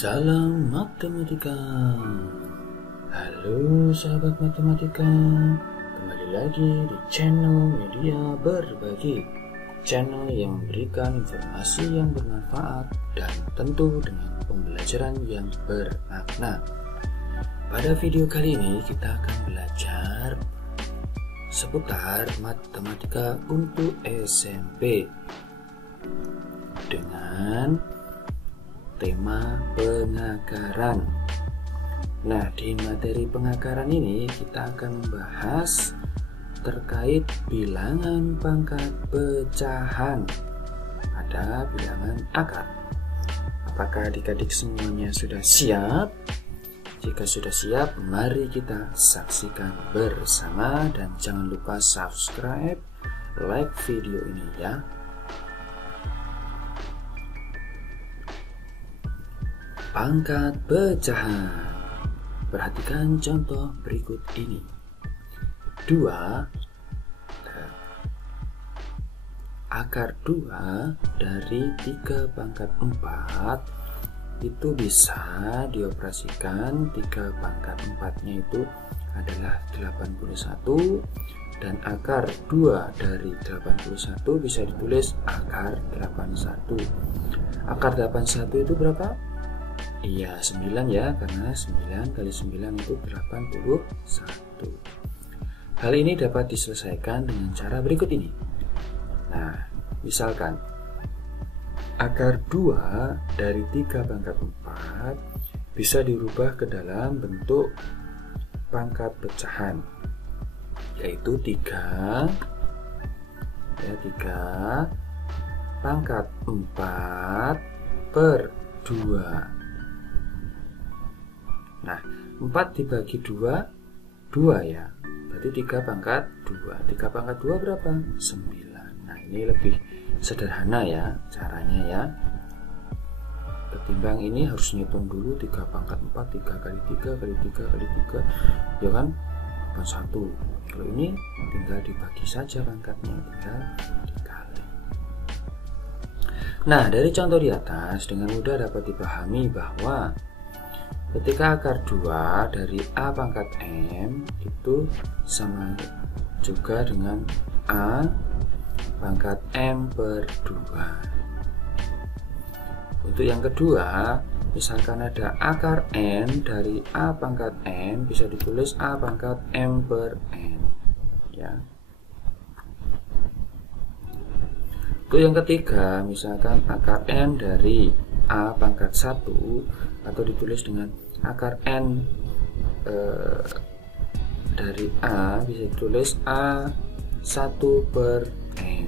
Salam matematika. Halo sahabat matematika, kembali lagi di channel Media Berbagi, channel yang memberikan informasi yang bermanfaat dan tentu dengan pembelajaran yang bermakna. Pada video kali ini kita akan belajar seputar matematika untuk SMP dengan tema pengakaran. Nah, di materi pengakaran ini kita akan membahas terkait bilangan pangkat pecahan pada bilangan akar. Apakah adik-adik semuanya sudah siap? Jika sudah siap, mari kita saksikan bersama dan jangan lupa subscribe, like video ini ya. Pangkat pecahan. Perhatikan contoh berikut ini. 2 akar 2 dari 3 pangkat 4 itu bisa dioperasikan. 3 pangkat 4-nya itu adalah 81, dan akar 2 dari 81 bisa ditulis akar 81. Akar 81 itu berapa? Iya, 9 ya, karena 9 kali 9 itu 81. Hal ini dapat diselesaikan dengan cara berikut ini. Nah, misalkan akar 2 dari 3 pangkat 4 bisa dirubah ke dalam bentuk pangkat pecahan, yaitu 3 pangkat 4 per 2. Nah, 4 dibagi 2 ya, berarti 3 pangkat 2. 3 pangkat 2 berapa? 9. Nah, ini lebih sederhana ya caranya ya, ketimbang ini harus ngitung dulu 3 pangkat 4, 3 kali 3 kali 3 kali 3 ya kan, 1. Kalau ini tinggal dibagi saja pangkatnya, tinggal dikali. Nah, dari contoh di atas dengan mudah dapat dipahami bahwa ketika akar 2 dari A pangkat M itu sama juga dengan A pangkat M per 2. Untuk yang kedua, misalkan ada akar N dari A pangkat M, bisa ditulis A pangkat M per N ya. Untuk yang ketiga, misalkan akar N dari A pangkat 1, atau ditulis dengan akar N dari A, bisa ditulis A 1 per N.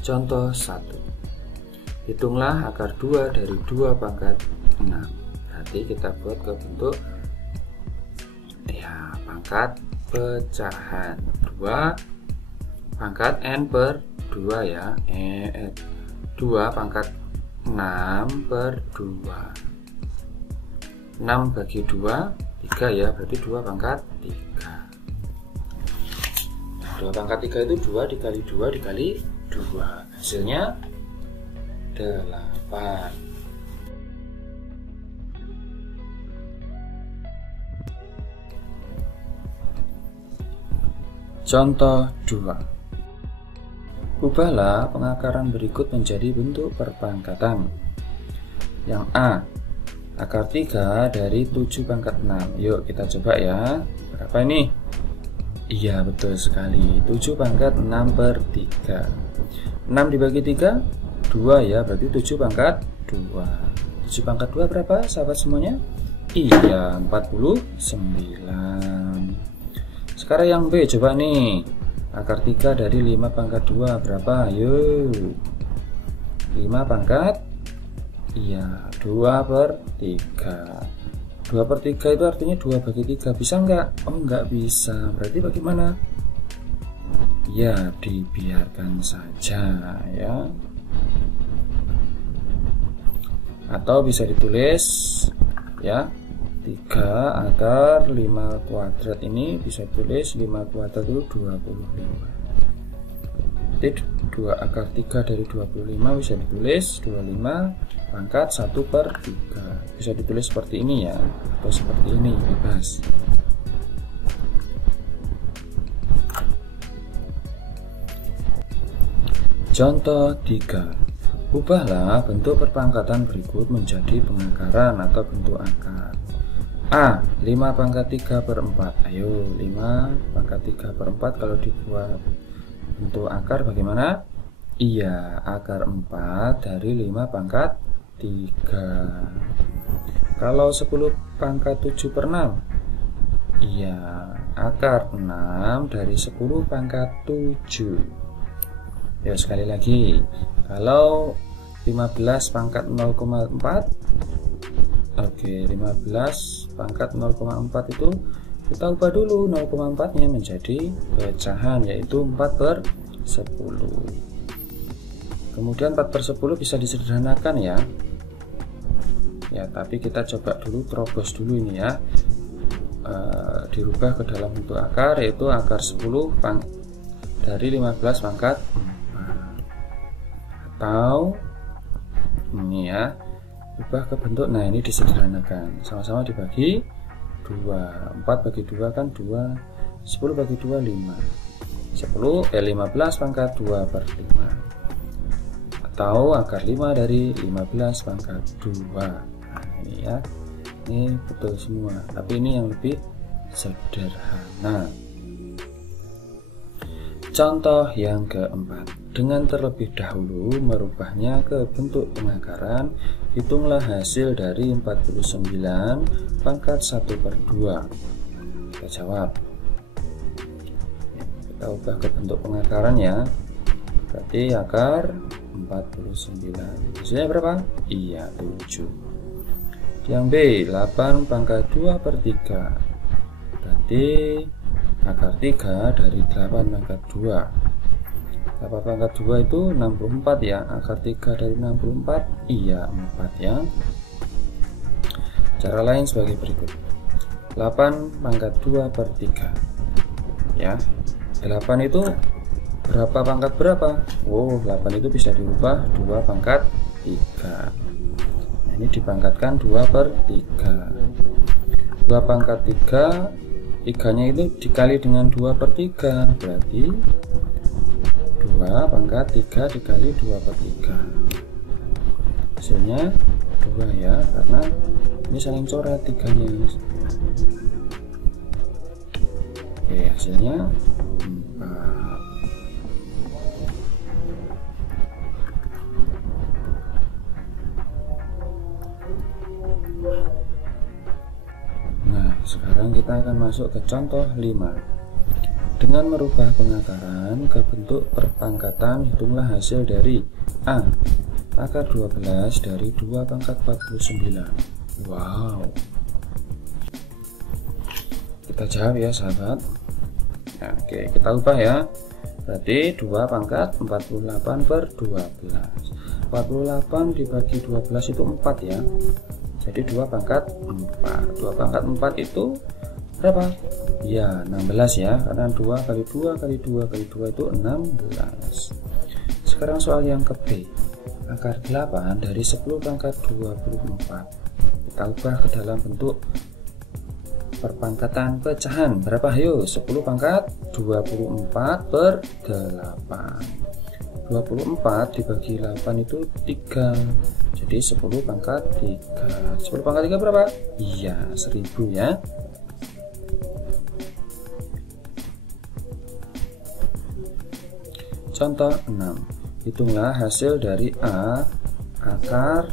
Contoh 1. Hitunglah akar 2 dari 2 pangkat 6. Berarti kita buat ke bentuk ya pangkat pecahan. 2 pangkat N per 2 ya, 2 pangkat 6 per 2. 6 bagi 2 3 ya, berarti 2 pangkat 3. 2 pangkat 3 itu 2 dikali 2 dikali 2, hasilnya 8. Contoh 2. Ubahlah pengakaran berikut menjadi bentuk perpangkatan. Yang A, akar 3 dari 7 pangkat 6. Yuk kita coba ya. Berapa ini? Iya, betul sekali, 7 pangkat 6 per 3. 6 dibagi 3 2 ya, berarti 7 pangkat 2. 7 pangkat 2 berapa sahabat semuanya? Iya, 49. Sekarang yang B, coba nih. Akar 3 dari 5 pangkat 2 berapa? Yuk, 5 pangkat, iya, 2 per 3. 2 per 3 itu artinya 2 bagi 3. Bisa nggak? Oh, nggak bisa. Berarti bagaimana? Ya, dibiarkan saja ya. Atau bisa ditulis ya, 3 akar 5 kuadrat ini bisa tulis 5 kuadrat itu 25. Berarti 2 akar 3 dari 25 bisa ditulis 25 pangkat 1/3. Bisa ditulis seperti ini ya, atau seperti ini, bebas. Contoh 3. Ubahlah bentuk perpangkatan berikut menjadi pengakaran atau bentuk akar. A. 5 pangkat 3/4. Ayo, 5 pangkat 3/4 kalau dibuat bentuk akar bagaimana? Iya, akar 4 dari 5 pangkat 3. Kalau 10 pangkat 7/6. Iya, akar 6 dari 10 pangkat 7. Ya, sekali lagi. Kalau 15 pangkat 0,4. Oke, 15 pangkat 0,4 itu kita ubah dulu 0,4 nya menjadi pecahan, yaitu 4/10. Kemudian 4/10 bisa disederhanakan ya. Ya, tapi kita coba dulu, terobos dulu ini ya. Dirubah ke dalam bentuk akar, yaitu akar 10 dari 15 pangkat 4. Atau ini ya, ubah ke bentuk, nah ini disederhanakan, sama-sama dibagi 2. 4 bagi 2 kan 2, 10 bagi 2 5. 15 pangkat 2/5. Atau akar 5 dari 15 pangkat 2. Nah ini ya, ini betul semua, tapi ini yang lebih sederhana. Contoh yang keempat. Dengan terlebih dahulu merubahnya ke bentuk pengakaran, hitunglah hasil dari 49 pangkat 1/2. Kita jawab. Kita ubah ke bentuk pengakaran ya. Berarti akar 49. Hasilnya berapa? Iya, 7. Yang B, 8 pangkat 2/3. Berarti akar 3 dari 8 pangkat 2. 8 pangkat 2 itu 64 ya. Akar 3 dari 64, iya 4 ya. Cara lain sebagai berikut. 8 pangkat 2/3 ya. 8 itu berapa pangkat berapa? Oh, 8 itu bisa dirubah 2 pangkat 3. Nah, ini dipangkatkan 2/3. 2 pangkat 3, 3 nya itu dikali dengan 2/3, berarti 2 pangkat 3 dikali 2/3. Hasilnya 2 ya, karena ini saling coret 3 nya. Oke, hasilnya 4. Nah, sekarang kita akan masuk ke contoh 5. Dengan merubah pengakaran ke bentuk perpangkatan, hitunglah hasil dari A. Akar 12 dari 2 pangkat 49. Wow. Kita jawab ya sahabat. Nah, oke, kita ubah ya. Berarti 2 pangkat 48/12. 48 dibagi 12 itu 4 ya. Jadi 2 pangkat 4. 2 pangkat 4 itu berapa? Ya, 16 ya, karena 2 kali 2 kali 2 kali 2 itu 16. Sekarang soal yang ke B. Akar 8 dari 10 pangkat 24. Kita ubah ke dalam bentuk perpangkatan pecahan. Berapa? Ayo, 10 pangkat 24/8. 24 dibagi 8 itu 3. Jadi 10 pangkat 3. 10 pangkat 3 berapa? Iya, 1000 ya. Contoh 6. Hitunglah hasil dari A akar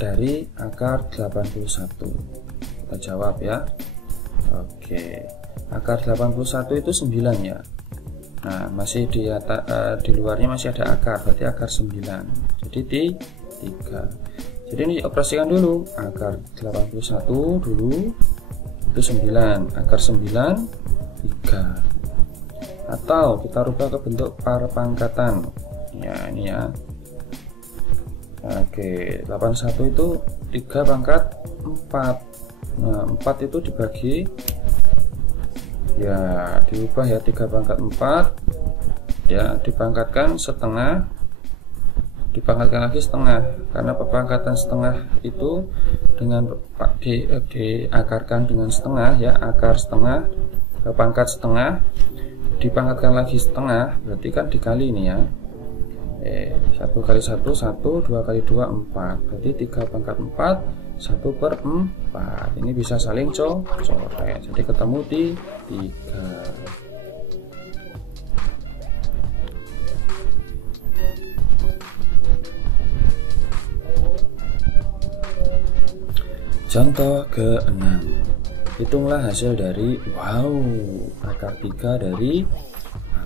dari akar 81. Kita jawab ya. Oke. Akar 81 itu 9 ya. Nah, masih di luarnya masih ada akar, berarti akar 9. Jadi di 3. Jadi ini operasikan dulu. Akar 81 dulu itu 9. Akar 9 3. Atau kita rubah ke bentuk perpangkatan ya, ini ya. Oke, 81 itu 3 pangkat 4. Nah, 4 itu dibagi ya, diubah ya, 3 pangkat 4 ya, dipangkatkan setengah, dipangkatkan lagi setengah, karena pepangkatan setengah itu dengan diakarkan dengan setengah ya, akar setengah, pangkat setengah, dipangkatkan lagi setengah, berarti kan dikali ini ya. 1 kali 1 1, 2 kali 2 4, berarti 3 pangkat 4 1/4. Ini bisa saling coret, jadi ketemu di 3. Contoh ke-6, hitunglah hasil dari akar 3 dari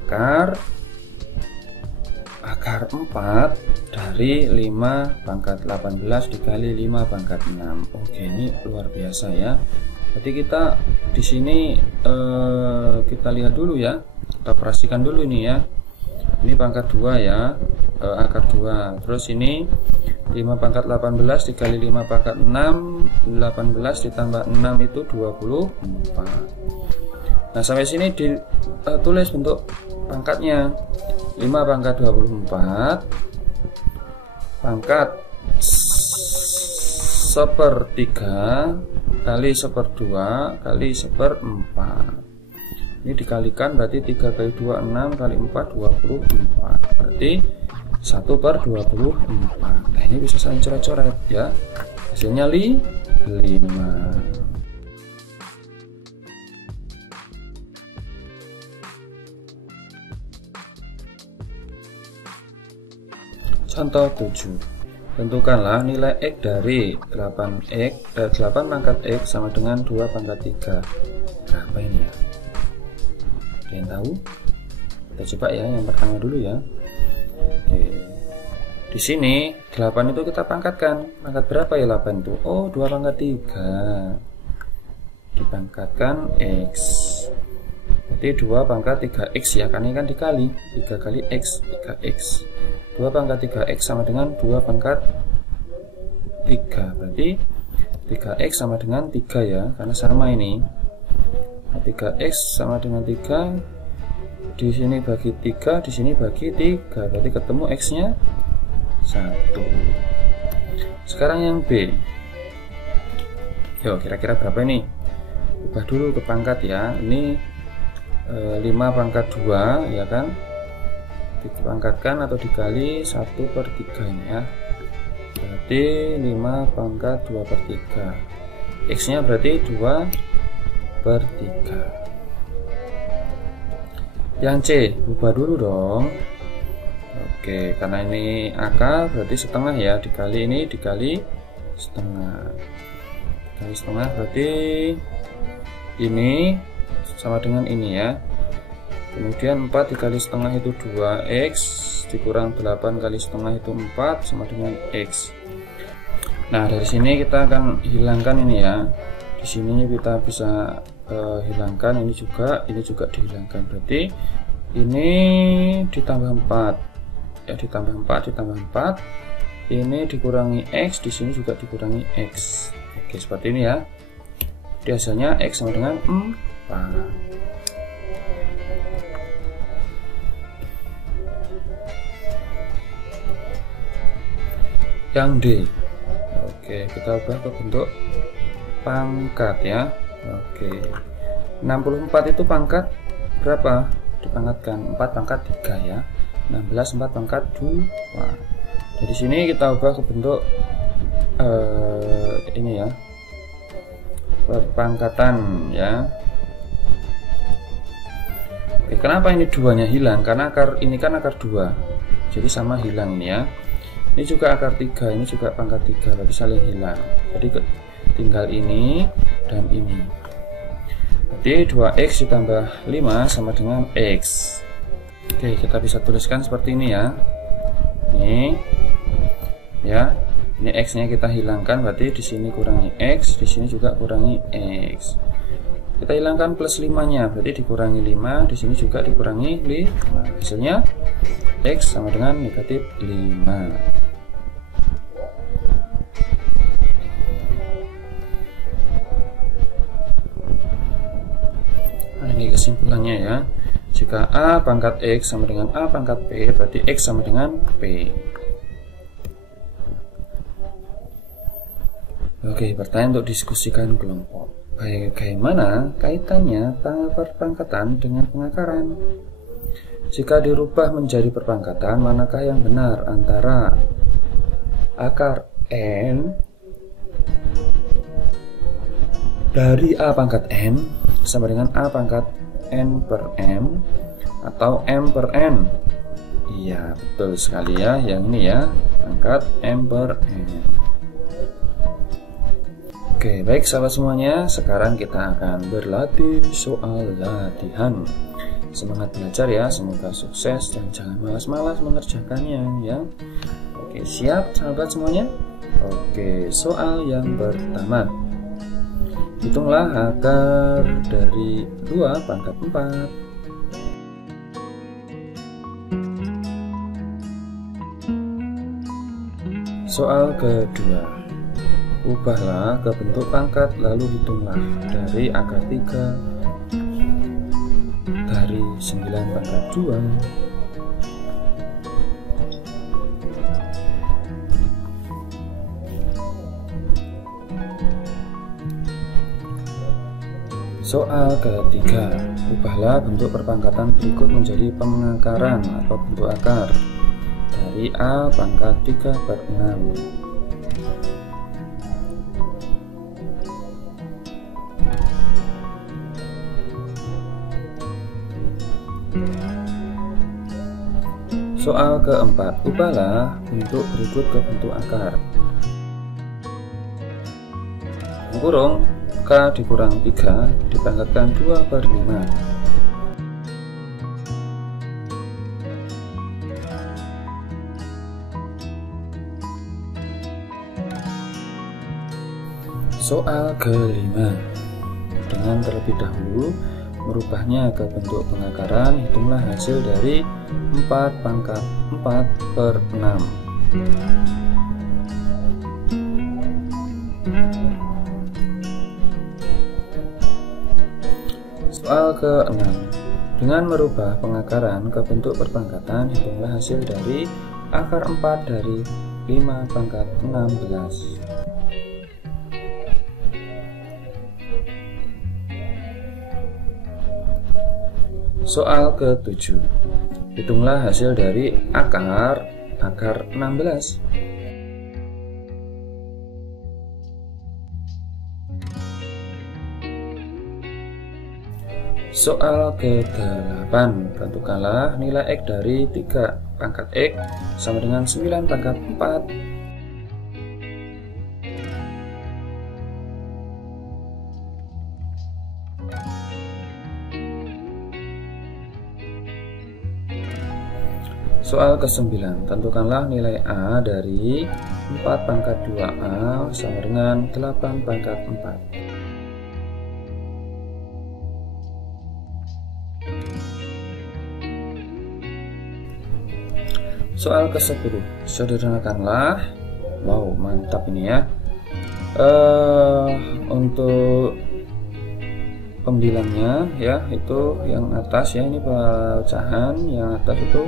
akar 4 dari 5 pangkat 18 dikali 5 pangkat 6. Oke, ini luar biasa ya. Berarti kita di sini kita lihat dulu ya, kita operasikan dulu ini ya. Ini pangkat 2 ya, akar 2. Terus ini 5 pangkat 18 dikali 5 pangkat 6, 18 ditambah 6 itu 24. Nah, sampai sini ditulis bentuk pangkatnya. 5 pangkat 24 pangkat 1/3 kali 1/2 kali 1/4. Ini dikalikan berarti 3 kali 2 6 kali 4 24, berarti 1/24. Nah, ini bisa saya coret-coret ya, hasilnya 5. Contoh 7, tentukanlah nilai X dari 8 pangkat X sama dengan 2 pangkat 3. Berapa ini ya? Ada yang tahu? Kita coba ya, yang pertama dulu ya. Oke. Di sini 8 itu kita pangkatkan. Pangkat berapa ya 8 itu? Oh, 2 pangkat 3. Dipangkatkan X. Berarti 2 pangkat 3X ya, karena ini kan dikali 3 kali X, 3X. 2 pangkat 3X sama dengan 2 pangkat 3, berarti 3X sama dengan 3 ya, karena sama ini. Nah, 3X sama dengan 3, di sini bagi 3, di sini bagi 3, berarti ketemu X-nya 1. Sekarang yang B. Yo, kira-kira berapa ini? Ubah dulu ke pangkat ya. Ini 5 pangkat 2 ya kan, dipangkatkan atau dikali 1/3 ini ya, berarti 5 pangkat 2/3. X nya berarti 2/3. Yang C, ubah dulu dong. Oke, karena ini akar berarti setengah ya, dikali ini dikali setengah, dikali setengah berarti ini sama dengan ini ya. Kemudian 4 dikali setengah itu 2X, dikurang 8 kali setengah itu 4 sama dengan X. Nah, dari sini kita akan hilangkan ini ya. Di sini kita bisa hilangkan ini juga dihilangkan. Berarti ini ditambah 4. Ya, ditambah 4 ditambah 4. Ini dikurangi X, di sini juga dikurangi X. Oke, seperti ini ya. Jadi hasilnya X sama dengan 4. Yang D. Oke, kita ubah ke bentuk pangkat ya. Oke, 64 itu pangkat berapa? Dipangkatkan 4 pangkat 3 ya. 16 4 pangkat 2. Jadi sini kita ubah ke bentuk ini ya, perpangkatan ya. Oke, kenapa ini 2-nya hilang? Karena akar ini kan akar 2, jadi sama hilang ini ya. Ini juga akar 3, ini juga pangkat 3, berarti saling hilang. Jadi tinggal ini dan ini. Berarti 2X ditambah 5 sama dengan X. Oke, kita bisa tuliskan seperti ini ya. Ini ya, ini X-nya kita hilangkan, berarti di sini kurangi X, di sini juga kurangi X. Kita hilangkan plus 5-nya, berarti dikurangi 5, di sini juga dikurangi 5. Hasilnya X sama dengan negatif 5. Nah, ini kesimpulannya ya. Jika A pangkat X sama dengan A pangkat P, berarti X sama dengan P. Oke, pertanyaan untuk diskusikan kelompok. Bagaimana kaitannya perpangkatan dengan pengakaran? Jika dirubah menjadi perpangkatan, manakah yang benar antara akar N dari A pangkat N sama dengan A pangkat N per M atau M per N? Iya, betul sekali ya, yang ini ya, pangkat M per N. Oke, baik sahabat semuanya, sekarang kita akan berlatih soal latihan. Semangat belajar ya, semoga sukses dan jangan malas-malas mengerjakannya ya. Oke, siap sahabat semuanya? Oke, soal yang pertama. Hitunglah akar dari 2 pangkat 4. Soal kedua. Ubahlah ke bentuk pangkat lalu hitunglah dari akar 3 dari 9 pangkat 2. Soal ketiga. Ubahlah bentuk perpangkatan berikut menjadi pengakaran atau bentuk akar dari A pangkat 3 per 6. Soal keempat, ubahlah bentuk berikut ke bentuk akar. Kurung K dikurang 3 dipangkatkan 2 per 5. Soal kelima, dengan terlebih dahulu merubahnya ke bentuk pengakaran, hitunglah hasil dari 4 pangkat 4 per 6. Soal ke-6, dengan merubah pengakaran ke bentuk perpangkatan, hitunglah hasil dari akar 4 dari 5 pangkat 16. Soal ke-7, hitunglah hasil dari akar 16. Soal ke-8, tentukanlah nilai X dari 3 pangkat X sama dengan 9 pangkat 4. Soal ke-9, tentukanlah nilai A dari 4 pangkat 2A sama dengan 8 pangkat 4. Soal ke-10, sederhanakanlah. Wow, mantap ini ya. Untuk pembilangnya ya, itu yang atas ya, ini pecahan yang atas itu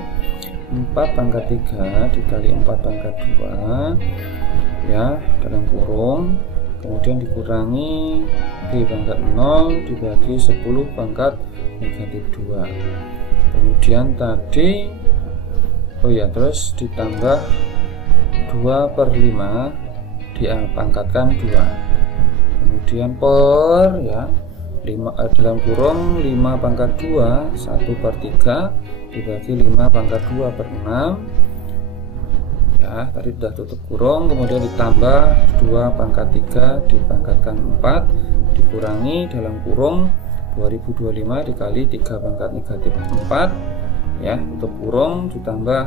4 pangkat 3 dikali 4 pangkat 2 ya, dalam kurung, kemudian dikurangi B pangkat 0 dibagi 10 pangkat negatif 2. Kemudian tadi terus ditambah 2 per 5 dipangkatkan 2, kemudian per ya 5 dalam kurung 5 pangkat 2 1 per 3 dibagi 5 pangkat 2 per 6 ya, tadi sudah tutup kurung, kemudian ditambah 2 pangkat 3 dipangkatkan 4 dikurangi dalam kurung 2025 dikali 3 pangkat negatif 4 ya, tutup kurung ditambah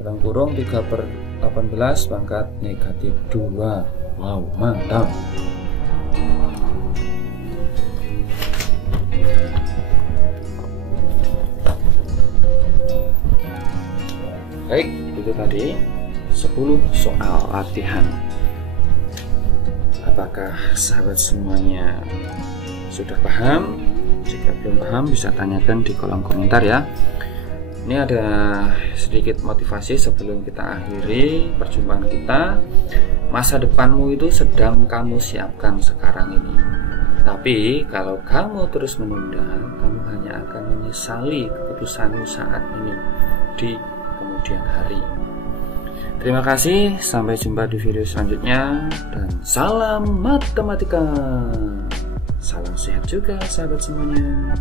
dalam kurung 3 per 18 pangkat negatif 2. Wow, mantap. Baik, itu tadi 10 soal latihan. Apakah sahabat semuanya sudah paham? Jika Jika belum paham bisa tanyakan di kolom komentar ya. Ini ada sedikit motivasi sebelum kita akhiri perjumpaan kita. Masa depanmu itu sedang kamu siapkan sekarang ini. Tapi kalau kamu terus menunda, kamu hanya akan menyesali keputusanmu saat ini di kemudian hari. Terima kasih, sampai jumpa di video selanjutnya, dan salam matematika. Salam sehat juga sahabat semuanya.